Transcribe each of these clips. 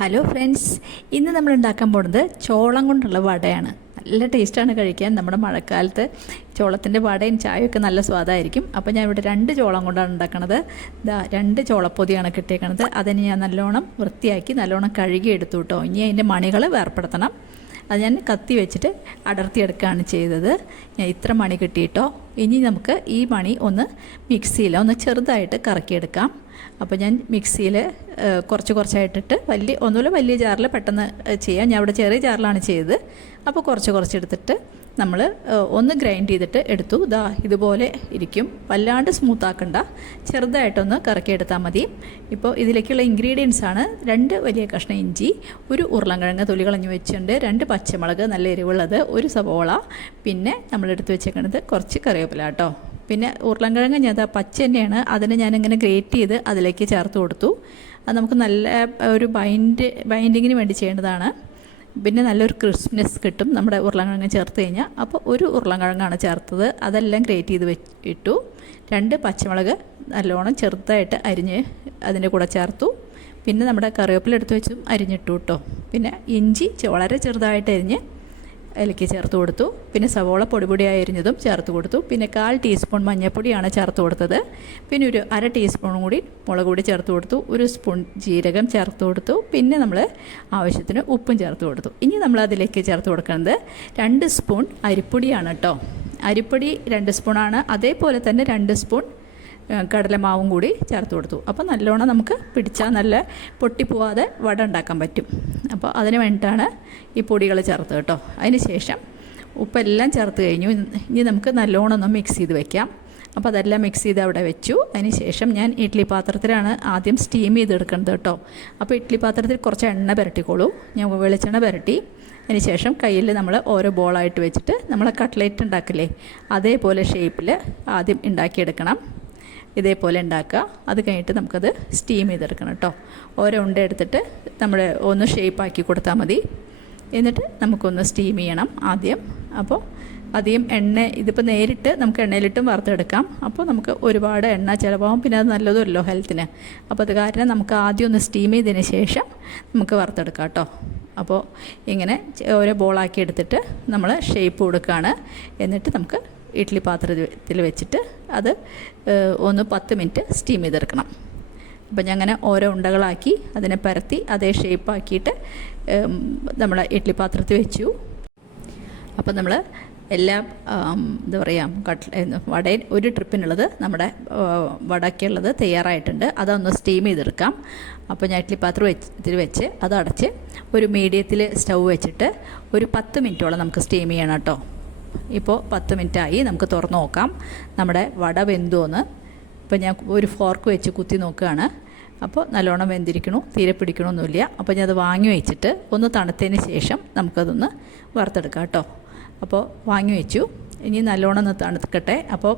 Hello friends, ഇന്ന് നമ്മൾ ഉണ്ടാക്കാൻ പോകുന്നത് ചോളം കൊണ്ടുള്ള വടയാണ്. നല്ല ടേസ്റ്റാണ് കഴിക്കാൻ. നമ്മുടെ മഴക്കാലത്ത് ചോളത്തിൻ്റെ വടയും ചായയൊക്കെ നല്ല സ്വാദായിരിക്കും. അപ്പോൾ ഞാൻ ഇവിടെ 2 ചോളം കൊണ്ടാണ് ഉണ്ടാക്കുന്നത്. 2 ചോളപ്പൊതിയാണ് കിട്ടിയേക്കണത്. അതിന് ഞാൻ നല്ലോണം വൃത്തിയാക്കി നല്ലോണം കഴുകി എടുത്തു കേട്ടോ. ഇനി അതിൻ്റെ മണികൾ വേർപ്പെടുത്തണം. അത് ഞാൻ കത്തി വെച്ചിട്ട് അടർത്തിയെടുക്കുകയാണ് ചെയ്തത്. ഞാൻ ഇത്ര മണി കിട്ടിയിട്ടോ. ഇനി നമുക്ക് ഈ മണി ഒന്ന് മിക്സിയിൽ ഒന്ന് ചെറുതായിട്ട് കറക്കിയെടുക്കാം. അപ്പോൾ ഞാൻ മിക്സിയിൽ കുറച്ചായിട്ടിട്ട് ഒന്നുമില്ല വലിയ ജാറിൽ പെട്ടെന്ന് ചെയ്യാം. ഞാൻ ഇവിടെ ചെറിയ ജാറിലാണ് ചെയ്തത്. അപ്പോൾ കുറച്ചെടുത്തിട്ട് നമ്മൾ ഒന്ന് ഗ്രൈൻഡ് ചെയ്തിട്ട് എടുത്തു. ഇതുപോലെ ഇരിക്കും. വല്ലാണ്ട് സ്മൂത്താക്കണ്ട, ചെറുതായിട്ടൊന്ന് കറക്കിയെടുത്താൽ മതി. ഇപ്പോൾ ഇതിലേക്കുള്ള ഇൻഗ്രീഡിയൻസ് ആണ് 2 വലിയ കഷ്ണം ഇഞ്ചി, 1 ഉരുളൻകിഴങ്ങ് തൊലി കളഞ്ഞ് വെച്ചിട്ടുണ്ട്, 2 പച്ചമുളക് നല്ല എരിവുള്ളത്, 1 സവോള, പിന്നെ നമ്മളെടുത്ത് വെച്ചേക്കുന്നത് കുറച്ച് കറിവേപ്പില കേട്ടോ. പിന്നെ ഉരുളൻകിഴങ്ങ് ഞാൻ പച്ച തന്നെയാണ്, അതിനെ ഞാനിങ്ങനെ ഗ്രേറ്റ് ചെയ്ത് അതിലേക്ക് ചേർത്ത് കൊടുത്തു. അത് നമുക്ക് നല്ല ഒരു ബൈൻഡിങ്ങിന് വേണ്ടി ചെയ്യേണ്ടതാണ്. പിന്നെ നല്ലൊരു ക്രിസ്പ്നെസ് കിട്ടും നമ്മുടെ ഉരുളൻകിഴങ്ങ് ചേർത്ത് കഴിഞ്ഞാൽ. അപ്പോൾ 1 ഉരുളൻകിഴങ്ങാണ് ചേർത്തത്, അതെല്ലാം ഗ്രേറ്റ് ചെയ്ത് ഇട്ടു. 2 പച്ചമുളക് നല്ലോണം ചെറുതായിട്ട് അരിഞ്ഞ് അതിൻ്റെ കൂടെ ചേർത്തു. പിന്നെ നമ്മുടെ കറിവേപ്പില എടുത്ത് വെച്ചും അരിഞ്ഞിട്ടു കേട്ടോ. പിന്നെ ഇഞ്ചി വളരെ ചെറുതായിട്ട് അരിഞ്ഞ് അതിലേക്ക് ചേർത്ത് കൊടുത്തു. പിന്നെ സവോള പൊടിയായി അരിഞ്ഞതും ചേർത്ത് കൊടുത്തു. പിന്നെ 1/4 ടീസ്പൂൺ മഞ്ഞൾപ്പൊടിയാണ് ചേർത്ത് കൊടുത്തത്. പിന്നെ ഒരു 1/2 ടീസ്പൂൺ കൂടി മുളക് പൊടി ചേർത്ത് കൊടുത്തു. 1 സ്പൂൺ ജീരകം ചേർത്ത് കൊടുത്തു. പിന്നെ നമ്മൾ ആവശ്യത്തിന് ഉപ്പും ചേർത്ത് കൊടുത്തു. ഇനി നമ്മൾ അതിലേക്ക് ചേർത്ത് കൊടുക്കുന്നത് 2 സ്പൂൺ അരിപ്പൊടിയാണ് കേട്ടോ. അരിപ്പൊടി 2 സ്പൂണാണ്. അതേപോലെ തന്നെ 2 സ്പൂൺ കടലമാവും കൂടി ചേർത്ത് കൊടുത്തു. അപ്പോൾ നല്ലോണം നമുക്ക് പിടിച്ചാൽ നല്ല പൊട്ടിപ്പോവാതെ വട ഉണ്ടാക്കാൻ പറ്റും. അപ്പോൾ അതിന് വേണ്ടിയിട്ടാണ് ഈ പൊടികൾ ചേർത്ത് കേട്ടോ. അതിന് ശേഷം ഉപ്പെല്ലാം ചേർത്ത് കഴിഞ്ഞു. ഇനി നമുക്ക് നല്ലോണം ഒന്ന് മിക്സ് ചെയ്ത് വെക്കാം. അപ്പോൾ അതെല്ലാം മിക്സ് ചെയ്ത് അവിടെ വെച്ചു. അതിന് ശേഷം ഞാൻ ഇഡ്ഡലി പാത്രത്തിലാണ് ആദ്യം സ്റ്റീം ചെയ്തെടുക്കുന്നത് കേട്ടോ. അപ്പോൾ ഇഡ്ഡലി പാത്രത്തിൽ കുറച്ച് എണ്ണ പുരട്ടിക്കോളൂ. ഞാൻ വെളിച്ചെണ്ണ പുരട്ടി അതിന് ശേഷം കയ്യിൽ നമ്മൾ ഓരോ ബോളായിട്ട് വെച്ചിട്ട് നമ്മൾ കട്ട്ലേറ്റ് ഉണ്ടാക്കില്ലേ, അതേപോലെ ഷേപ്പിൽ ആദ്യം ഉണ്ടാക്കിയെടുക്കണം. ഇതേപോലെ ഉണ്ടാക്കുക. അത് കഴിഞ്ഞിട്ട് നമുക്കത് സ്റ്റീം ചെയ്തെടുക്കണം കേട്ടോ. ഓരോ ഉണ്ട എടുത്തിട്ട് നമ്മൾ ഒന്ന് ഷേപ്പാക്കി കൊടുത്താൽ മതി. എന്നിട്ട് നമുക്കൊന്ന് സ്റ്റീം ചെയ്യണം ആദ്യം. അപ്പോൾ അധികം ഇതിപ്പോൾ നേരിട്ട് നമുക്ക് എണ്ണയിലിട്ടും വറുത്തെടുക്കാം. അപ്പോൾ നമുക്ക് ഒരുപാട് എണ്ണ ചിലവാകും. പിന്നെ അത് നല്ലതുമല്ലോ ഹെൽത്തിന്. അപ്പോൾ അത് കാരണം നമുക്ക് ആദ്യം ഒന്ന് സ്റ്റീം ചെയ്തതിന് ശേഷം നമുക്ക് വറുത്തെടുക്കാം കേട്ടോ. അപ്പോൾ ഇങ്ങനെ ഓരോ ബോളാക്കി എടുത്തിട്ട് നമ്മൾ ഷേപ്പ് കൊടുക്കുകയാണ്. എന്നിട്ട് നമുക്ക് ഇഡ്ഡലി പാത്രത്തിൽ വെച്ചിട്ട് അത് ഒന്ന് 10 മിനിറ്റ് സ്റ്റീം ചെയ്തെടുക്കണം. അപ്പം ഞാൻ അങ്ങനെ ഓരോ ഉണ്ടകളാക്കി അതിനെ പരത്തി അതേ ഷേപ്പാക്കിയിട്ട് നമ്മൾ ഇഡ്ഡലി പാത്രത്തിൽ വെച്ചു. അപ്പം നമ്മൾ എല്ലാം എന്താ പറയുക വടയിൽ ഒരു ട്രിപ്പിനുള്ളത് നമ്മുടെ വടക്കുള്ളത് തയ്യാറായിട്ടുണ്ട്. അതൊന്ന് സ്റ്റീം ചെയ്തെടുക്കാം. അപ്പോൾ ഞാൻ ഇഡ്ഡലി പാത്രത്തിൽ വെച്ച് അത് അടച്ച് ഒരു മീഡിയത്തിൽ സ്റ്റൗ വെച്ചിട്ട് ഒരു 10 മിനിറ്റോളം നമുക്ക് സ്റ്റീം ചെയ്യണം കേട്ടോ. ഇപ്പോൾ 10 മിനിറ്റായി. നമുക്ക് തുറന്ന് നോക്കാം നമ്മുടെ വട വെന്തോന്ന്. ഇപ്പോൾ ഞാൻ ഒരു ഫോർക്ക് വെച്ച് കുത്തി നോക്കുകയാണ്. അപ്പോൾ നല്ലോണം വെന്തിരിക്കണു, തീരെ പിടിക്കണമൊന്നുമില്ല. അപ്പോൾ ഞാൻ അത് വാങ്ങി വെച്ചിട്ട് ഒന്ന് തണുത്തതിന് ശേഷം നമുക്കതൊന്ന് വറുത്തെടുക്കാം കേട്ടോ. അപ്പോൾ വാങ്ങി വെച്ചു. ഇനി നല്ലോണം ഒന്ന് തണുക്കട്ടെ. അപ്പോൾ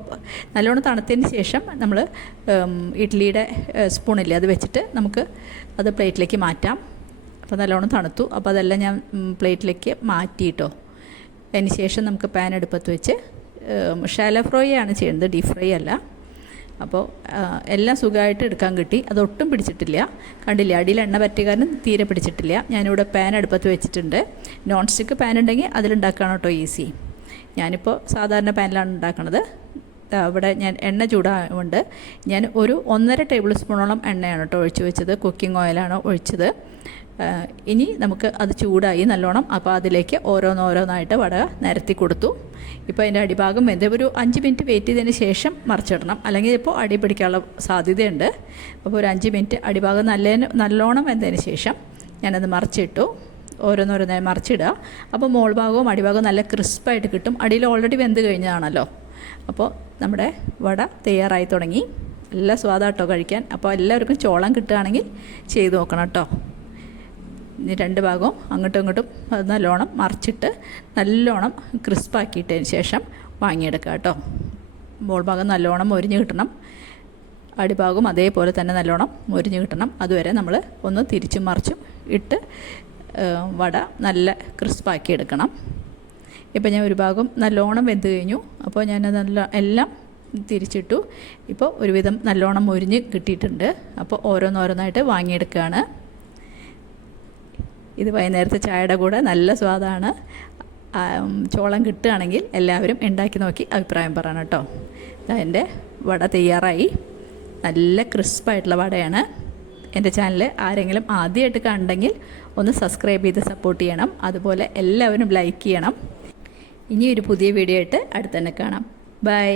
നല്ലോണം തണുത്തതിന് ശേഷം നമ്മൾ ഇഡ്ഡലിയുടെ സ്പൂണില്ലേ അത് വെച്ചിട്ട് നമുക്ക് അത് പ്ലേറ്റിലേക്ക് മാറ്റാം. അപ്പോൾ നല്ലോണം തണുത്തു. അപ്പോൾ അതെല്ലാം ഞാൻ പ്ലേറ്റിലേക്ക് മാറ്റിയിട്ടോ. അതിന് ശേഷം നമുക്ക് പാൻ അടുപ്പത്ത് വെച്ച് ഷാലോ ഫ്രൈ ആണ് ചെയ്യുന്നത്, ഡീപ് ഫ്രൈ അല്ല. അപ്പോൾ എല്ലാം സുഖമായിട്ട് എടുക്കാൻ കിട്ടി. അതൊട്ടും പിടിച്ചിട്ടില്ല. കണ്ടില്ല, അടിയിൽ എണ്ണ പറ്റിയ കാരണം തീരെ പിടിച്ചിട്ടില്ല. ഞാനിവിടെ പാൻ അടുപ്പത്ത് വെച്ചിട്ടുണ്ട്. നോൺ സ്റ്റിക്ക് പാൻ ഉണ്ടെങ്കിൽ അതിലുണ്ടാക്കുകയാണ് കേട്ടോ ഈസി. ഞാനിപ്പോൾ സാധാരണ പാനിലാണ് ഉണ്ടാക്കുന്നത്. അവിടെ ഞാൻ എണ്ണ ചൂടാകൊണ്ട് ഞാൻ ഒരു 1.5 ടേബിൾ സ്പൂണോളം എണ്ണയാണ് കേട്ടോ ഒഴിച്ച് വെച്ചത്. കുക്കിംഗ് ഓയിലാണ് ഒഴിച്ചത്. ഇനി നമുക്ക് അത് ചൂടായി നല്ലോണം. അപ്പോൾ അതിലേക്ക് ഓരോന്നായിട്ട് വട നിരത്തി കൊടുത്തു. ഇപ്പോൾ അതിൻ്റെ അടിഭാഗം ഒരു 5 മിനിറ്റ് വെയിറ്റ് ചെയ്തതിന് ശേഷം മറിച്ചിടണം, അല്ലെങ്കിൽ ഇപ്പോൾ അടി പിടിക്കാനുള്ള സാധ്യതയുണ്ട്. അപ്പോൾ ഒരു 5 മിനിറ്റ് അടിഭാഗം നല്ലോണം വെന്തതിന് ശേഷം ഞാനത് മറിച്ചിട്ടു. ഓരോന്നായി മറിച്ചിടുക. അപ്പോൾ മോൾ ഭാഗവും അടിഭാഗവും നല്ല ക്രിസ്പായിട്ട് കിട്ടും. അടിയിൽ ഓൾറെഡി വെന്ത് കഴിഞ്ഞതാണല്ലോ. അപ്പോൾ നമ്മുടെ വട തയ്യാറായി തുടങ്ങി. നല്ല സ്വാദാട്ടോ കഴിക്കാൻ. അപ്പോൾ എല്ലാവർക്കും ചോളം കിട്ടുകയാണെങ്കിൽ ചെയ്ത് നോക്കണം കേട്ടോ. ഇനി 2 ഭാഗവും അങ്ങോട്ടും ഇങ്ങോട്ടും നല്ലോണം മറിച്ചിട്ട് നല്ലോണം ക്രിസ്പാക്കിയിട്ടതിന് ശേഷം വാങ്ങിയെടുക്കുക കേട്ടോ. മോൾ ഭാഗം നല്ലോണം മൊരിഞ്ഞ് കിട്ടണം, അടിഭാഗം അതേപോലെ തന്നെ നല്ലോണം മൊരിഞ്ഞ് കിട്ടണം. അതുവരെ നമ്മൾ ഒന്ന് തിരിച്ചും മറിച്ചും ഇട്ട് വട നല്ല ക്രിസ്പാക്കി എടുക്കണം. ഇപ്പോൾ ഞാൻ ഒരു ഭാഗം നല്ലോണം വെന്ത് കഴിഞ്ഞു. അപ്പോൾ ഞാൻ എല്ലാം തിരിച്ചിട്ടു. ഇപ്പോൾ ഒരുവിധം നല്ലോണം മൊരിഞ്ഞ് കിട്ടിയിട്ടുണ്ട്. അപ്പോൾ ഓരോന്നായിട്ട് വാങ്ങിയെടുക്കുകയാണ്. ഇത് വൈകുന്നേരത്തെ ചായയുടെ കൂടെ നല്ല സ്വാദാണ്. ചോളം കിട്ടുകയാണെങ്കിൽ എല്ലാവരും ഉണ്ടാക്കി നോക്കി അഭിപ്രായം പറയണം കേട്ടോ. എൻ്റെ വട തയ്യാറായി. നല്ല ക്രിസ്പായിട്ടുള്ള വടയാണ്. എൻ്റെ ചാനൽ ആരെങ്കിലും ആദ്യമായിട്ട് കണ്ടെങ്കിൽ ഒന്ന് സബ്സ്ക്രൈബ് ചെയ്ത് സപ്പോർട്ട് ചെയ്യണം. അതുപോലെ എല്ലാവരും ലൈക്ക് ചെയ്യണം. ഇനിയൊരു പുതിയ വീഡിയോ ആയിട്ട് അടുത്ത് തന്നെ കാണാം. ബൈ.